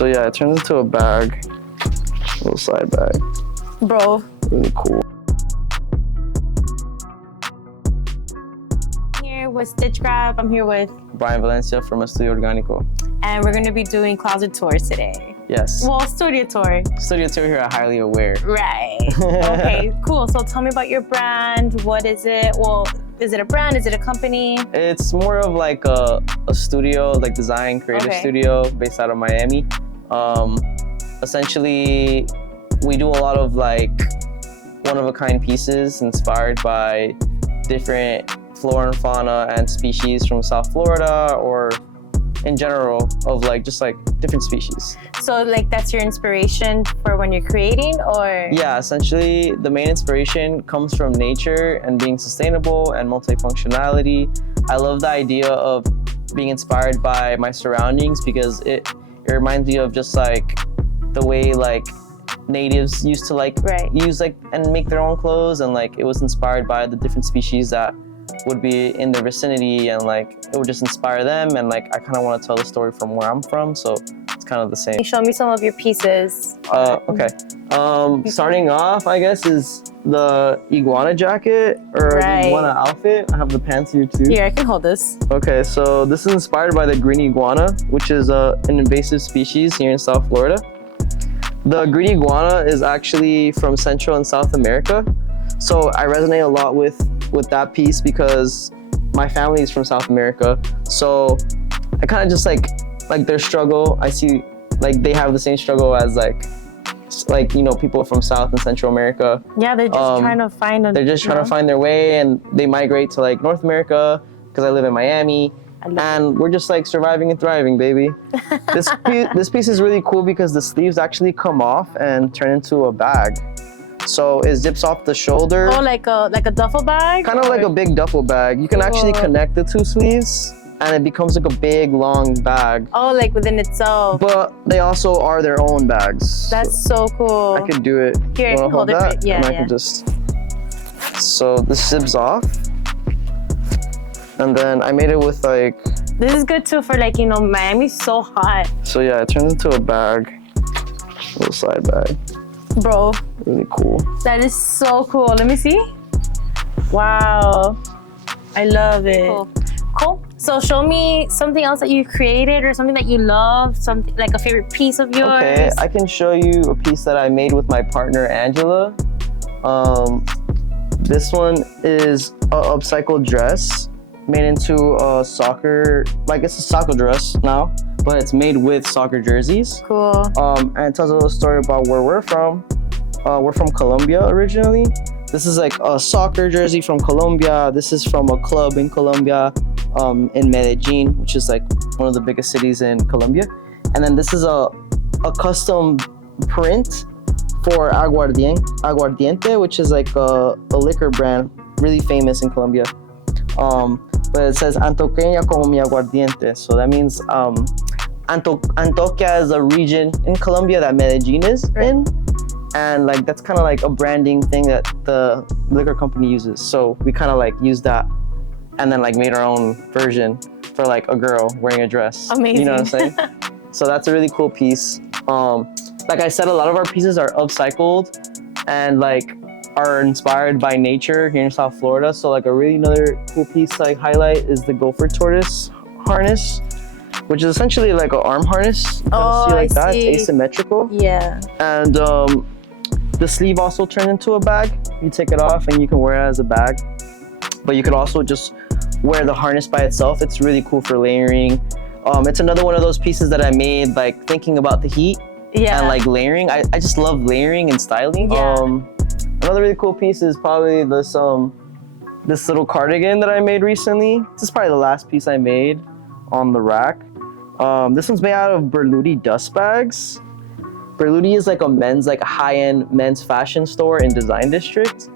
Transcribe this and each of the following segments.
So yeah, it turns into a bag, little side bag. Bro. Really cool. Here with StitchGrab, I'm here with Brian Valencia from Estudio Organico. and we're going to be doing closet tours today. Yes. Well, studio tour. Studio Tour here at Highly Aware. Right. Okay, cool. So tell me about your brand. What is it? Well, is it a brand? Is it a company? It's more of like a studio, like design, creative studio based out of Miami. Essentially, we do a lot of like one-of-a-kind pieces inspired by different flora and fauna and species from South Florida, or in general of like just like different species. So like that's your inspiration for when you're creating, or? Yeah, essentially the main inspiration comes from nature and being sustainable and multifunctionality. I love the idea of being inspired by my surroundings because it reminds me of just like the way like natives used to like use like and make their own clothes, and like it was inspired by the different species that would be in their vicinity, and like it would just inspire them, and like I kind of want to tell the story from where I'm from, so it's kind of the same. Show me some of your pieces. Okay. Starting off, I guess, is the iguana jacket or the iguana outfit. I have the pants here too. Here, I can hold this. Okay, so this is inspired by the green iguana, which is an invasive species here in South Florida. The green iguana is actually from Central and South America, so I resonate a lot with that piece because my family is from South America. So I kind of just like their struggle. I see like they have the same struggle as like you know, people from South and Central America. Yeah, they're just trying to find they're just trying to find their way, and they migrate to like North America because I live in Miami, and we're just like surviving and thriving, baby. This piece is really cool because the sleeves actually come off and turn into a bag. So it zips off the shoulder. Oh, like a duffel bag? Kind of like a big duffel bag. You can actually connect the two sleeves and it becomes like a big long bag. Oh, like within itself. But they also are their own bags. That's so cool. I could do it. Here, I can hold it. Yeah, and I can just... So this zips off. And then I made it with like... This is good too for like, you know, Miami's so hot. So yeah, it turns into a bag. Little side bag. Bro. Really cool. That is so cool. Let me see. Wow. I love it. Cool. So show me something else that you created or something that you love, something like a favorite piece of yours. Okay, I can show you a piece that I made with my partner, Angela. This one is an upcycled dress made into a soccer, like it's a soccer dress now, but it's made with soccer jerseys. Cool. And it tells a little story about where we're from. We're from Colombia originally. This is like a soccer jersey from Colombia. This is from a club in Colombia, in Medellin, which is like one of the biggest cities in Colombia. And then this is a custom print for Aguardiente, which is like a liquor brand, really famous in Colombia. But it says Antioqueña como mi aguardiente. So that means Antioquia is a region in Colombia that Medellin is in. And like that's kind of like a branding thing that the liquor company uses. So we kind of like used that and then like made our own version for like a girl wearing a dress. Amazing. You know what I'm saying? So that's a really cool piece. Like I said, a lot of our pieces are upcycled and like are inspired by nature here in South Florida. So like a really another cool piece to like highlight is the gopher tortoise harness, which is essentially like an arm harness. Oh, see like that? See. It's asymmetrical. Yeah. And the sleeve also turned into a bag. You take it off and you can wear it as a bag. But you could also just wear the harness by itself. It's really cool for layering. It's another one of those pieces that I made like thinking about the heat and like layering. I just love layering and styling. Yeah. Another really cool piece is probably this little cardigan that I made recently. This is probably the last piece I made on the rack. This one's made out of Berluti dust bags. Berluti is like a high-end men's fashion store in Design District.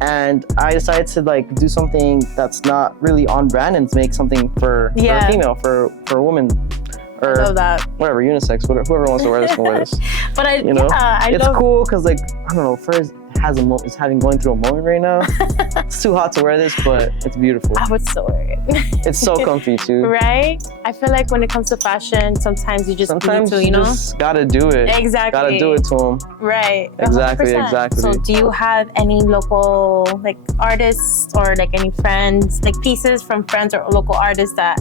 And I decided to like do something that's not really on brand and make something for a female, for a woman. Or I love that. Whatever, unisex, whoever wants to wear this can wear this. But I love it. It's cool because like, I don't know, for is going through a moment right now. It's too hot to wear this, but it's beautiful. I would still wear it. It's so comfy too. Right? I feel like when it comes to fashion, sometimes you just need to, you know? Just gotta do it. Exactly. Gotta do it to them. Right. Exactly, 100%. exactly. So do you have any local like artists or like any friends, like pieces from friends or local artists that,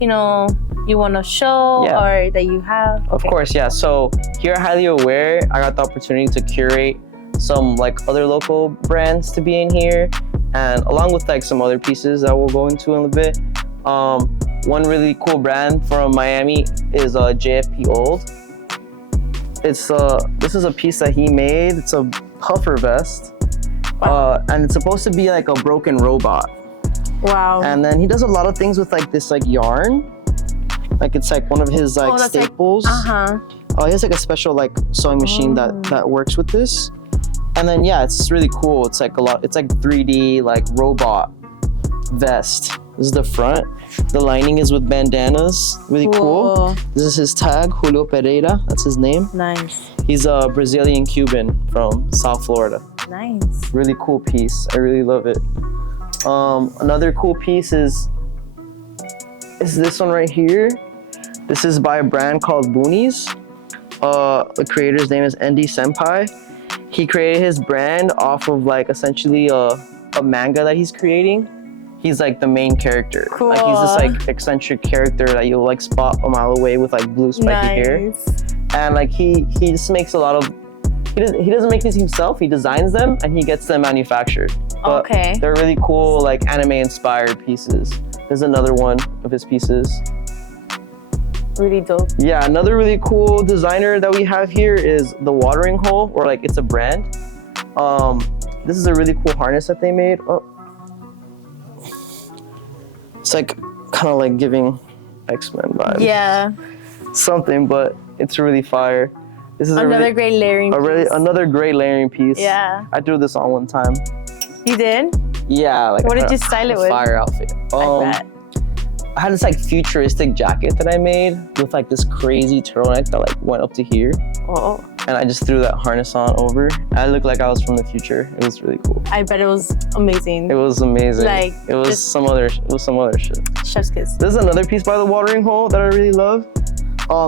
you know, you want to show or that you have? Of course, yeah. So here at Highly Aware, I got the opportunity to curate some like other local brands to be in here, and along with like some other pieces that we'll go into in a bit. One really cool brand from Miami is JFP Old. This is a piece that he made. It's a puffer vest, and it's supposed to be like a broken robot. Wow. And then he does a lot of things with like this like yarn. Like it's like one of his like staples. He has like a special like sewing machine that works with this. And then yeah, it's really cool. It's like it's like 3D like robot vest. This is the front. The lining is with bandanas. Really cool. This is his tag, Julio Pereira. That's his name. Nice. He's a Brazilian Cuban from South Florida. Nice. Really cool piece. I really love it. Another cool piece is this one right here. This is by a brand called Boonies. The creator's name is Andy Senpai. He created his brand off of like essentially a manga that he's creating. He's like the main character. Cool. Like he's this like eccentric character that you'll like spot a mile away with like blue spiky hair. And like he just makes a lot of, he doesn't make these himself, he designs them and he gets them manufactured. But they're really cool like anime inspired pieces. There's another one of his pieces. Really dope. Yeah, another really cool designer that we have here is The Watering Hole, or like it's a brand. This is a really cool harness that they made. It's like kind of like giving X-Men vibes. Yeah. Something, but it's really fire. This is another great layering piece. Another great layering piece. Yeah. I threw this on one time. You did? Yeah. Like what did you style it with? Fire outfit. I had this like futuristic jacket that I made with like this crazy turtleneck that like went up to here. Oh. And I just threw that harness on over. I looked like I was from the future. It was really cool. I bet it was amazing. It was amazing. Like it was some other shit. Chef's kiss. This is another piece by The Watering Hole that I really love.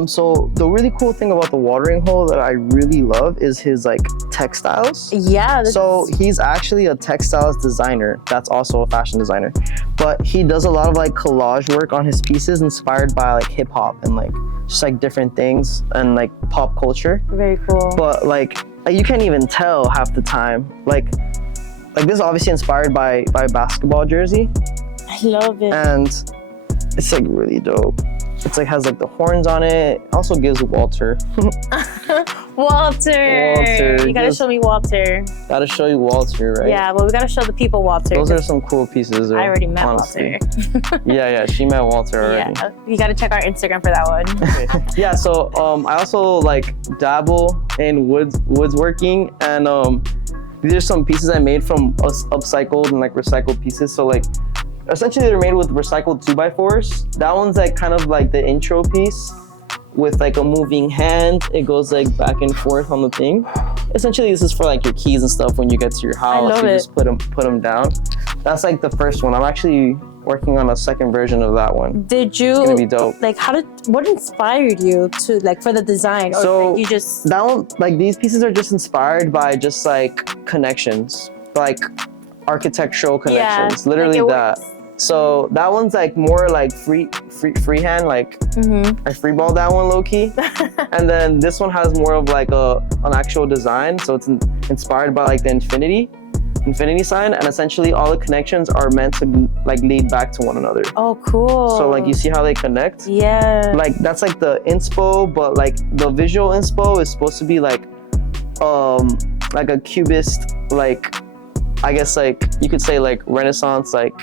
So the really cool thing about The Watering Hole that I really love is his like textiles. Yeah. So he's actually a textiles designer. That's also a fashion designer. But he does a lot of like collage work on his pieces inspired by like hip hop and like just like different things and like pop culture. Very cool. But like you can't even tell half the time. Like this is obviously inspired by a basketball jersey. I love it. And it's like really dope. It's like has like the horns on it. Also gives Walter. Walter. You gotta show me Walter. Gotta show you Walter, right? Yeah, well, we gotta show the people Walter. Those are some cool pieces. I already met Walter. yeah, she met Walter already. Yeah, you gotta check our Instagram for that one. Yeah, so I also like dabble in woodworking, and these are some pieces I made from upcycled and like recycled pieces. So like essentially they're made with recycled 2x4s. That one's like kind of like the intro piece with like a moving hand. It goes like back and forth on the thing. Essentially this is for like your keys and stuff when you get to your house. You just put them down. That's like the first one. I'm actually working on a second version of that one. Did you? It's gonna be dope. Like what inspired you to like for the design? Or so like you just that one, like these pieces are just inspired by just like connections, like architectural connections. Literally like that. Works. So that one's like more like freehand, like I freeball that one low key. And then this one has more of like an actual design. So it's inspired by like the infinity sign, and essentially all the connections are meant to like lead back to one another. Oh, cool. So like you see how they connect? Yeah. Like that's like the inspo, but like the visual inspo is supposed to be like a cubist, like I guess like you could say like Renaissance, like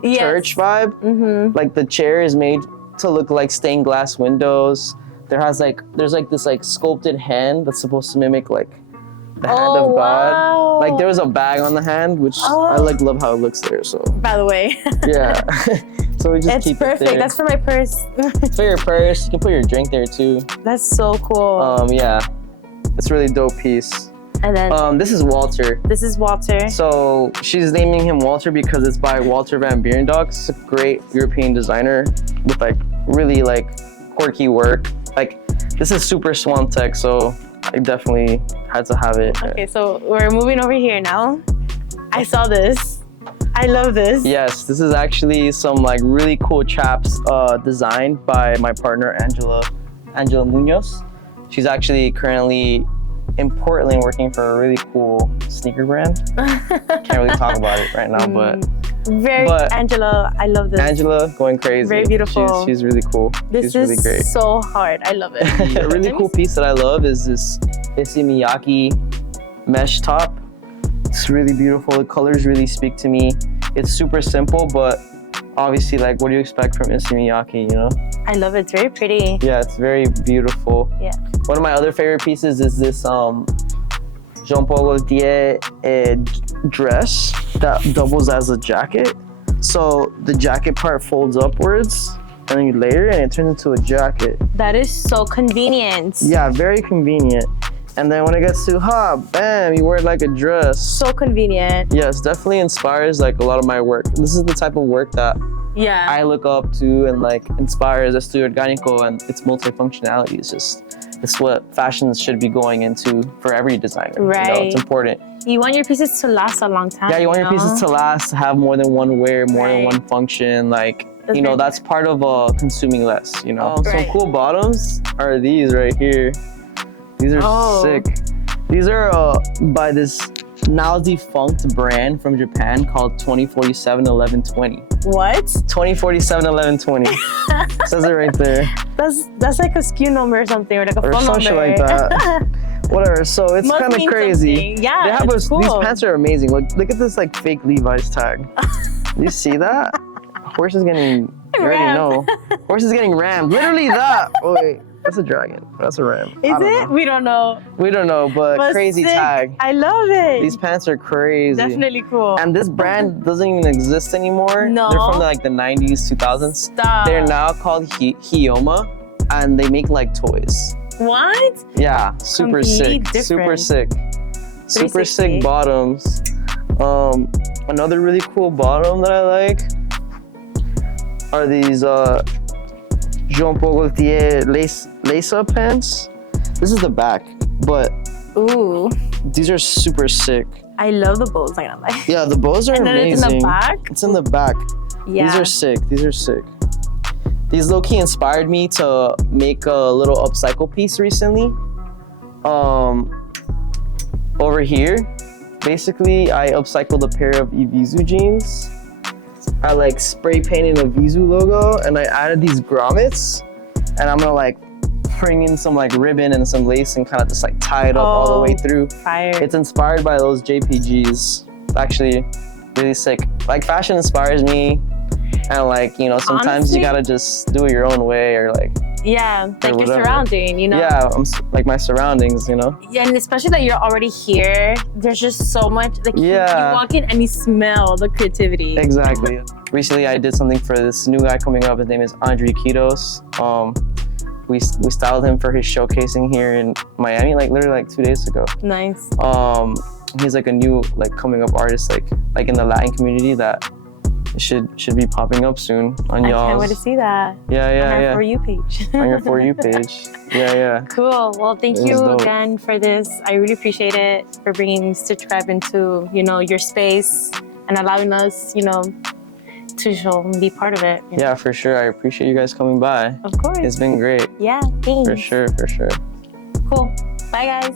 church vibe. Like the chair is made to look like stained glass windows. There's like this like sculpted hand that's supposed to mimic like the hand of God. Wow. Like there was a bag on the hand, which I like love how it looks there. So by the way. Yeah. So we just keep it there. It's perfect. That's for my purse. It's for your purse. You can put your drink there too. That's so cool. Yeah. It's a really dope piece. And then This is Walter. this is Walter. So she's naming him Walter because it's by Walter van Beirendonck. It's a great European designer with like really like quirky work. Like this is super Swan Tech, so I definitely had to have it. Okay, so we're moving over here now. I saw this. I love this. Yes, this is actually some like really cool chaps designed by my partner Angela Munoz. She's actually currently in Portland working for a really cool sneaker brand. Can't really talk about it right now, but Angela, I love this. Angela going crazy. Very beautiful. She's really cool. This she's really great. is so hard. I love it. A really cool piece that I love is this Issey Miyake mesh top. It's really beautiful. The colors really speak to me. It's super simple, but obviously, like, what do you expect from Issey Miyake, you know? I love it. It's very pretty. Yeah, it's very beautiful. Yeah. One of my other favorite pieces is this Jean-Paul Gaultier dress that doubles as a jacket. So the jacket part folds upwards, and then you layer it, and it turns into a jacket. That is so convenient. Yeah, very convenient. And then when it gets too hot, bam, you wear it like a dress. So convenient. Yes, definitely inspires like a lot of my work. This is the type of work that I look up to and like inspires Estudio Orgánico, and its multifunctionality is just, it's what fashion should be going into for every designer. Right. You know, it's important. You want your pieces to last a long time. Yeah, you want your pieces to last, to have more than one wear, more than Right. one function. Like, That's you know, very that's part of consuming less, you know? Right. Some cool bottoms are these right here. These are sick. These are by this now defunct brand from Japan called 2047-1120. What? 2047-1120. Says it right there. That's like a SKU number or something, or like a phone number. Or something like that. Whatever. So it's Must kind of mean crazy. something. Yeah, they have it's cool. These pants are amazing. Look at this like fake Levi's tag. You see that? Horse is getting. You already know. Horse is getting rammed. Literally that. Oh, wait. That's a dragon. That's a ram. Is it? Know. We don't know. We don't know, but crazy sick. tag. I love it. These pants are crazy. Definitely cool. And this brand doesn't even exist anymore. No. They're from like the 90s, 2000s. Stop. They're now called Hiyoma, and they make like toys. What? Yeah, super sick. Completely Super sick. Super 360. sick bottoms. Another really cool bottom that I like are these Jean-Paul Gaultier lace-up pants. This is the back, but Ooh. these are super sick. I love the bows. Like I'm like. Yeah, the bows are And then amazing. it's in the back. It's in the back. Yeah. These are sick. These are sick. These low-key inspired me to make a little upcycle piece recently. Over here, basically, I upcycled a pair of Evisu jeans. I like spray painted a Visu logo, and I added these grommets, and I'm gonna like bring in some like ribbon and some lace and kind of just like tie it up all the way through. Fire. It's inspired by those JPGs. It's actually really sick. Like fashion inspires me, and like, you know, sometimes Honestly, you gotta just do it your own way, or like yeah, like your whatever. surrounding, you know. Yeah, like my surroundings, you know. Yeah, and especially that you're already here. There's just so much. Like you walk in and you smell the creativity. Exactly. Recently, I did something for this new guy coming up. His name is Andre Kitos. We styled him for his showcasing here in Miami, like literally like 2 days ago. Nice. He's like a new like coming up artist, like in the Latin community that should be popping up soon on y'all. I can't wait to see that. Yeah. On our For You page. On your For You page. Yeah. Cool. Well, thank you dope. again for this. I really appreciate it for bringing StitchGrab into, you know, your space and allowing us, you know, to show and be part of it. Yeah, for sure. I appreciate you guys coming by. Of course. It's been great. Yeah, thanks. For sure. Cool. Bye, guys.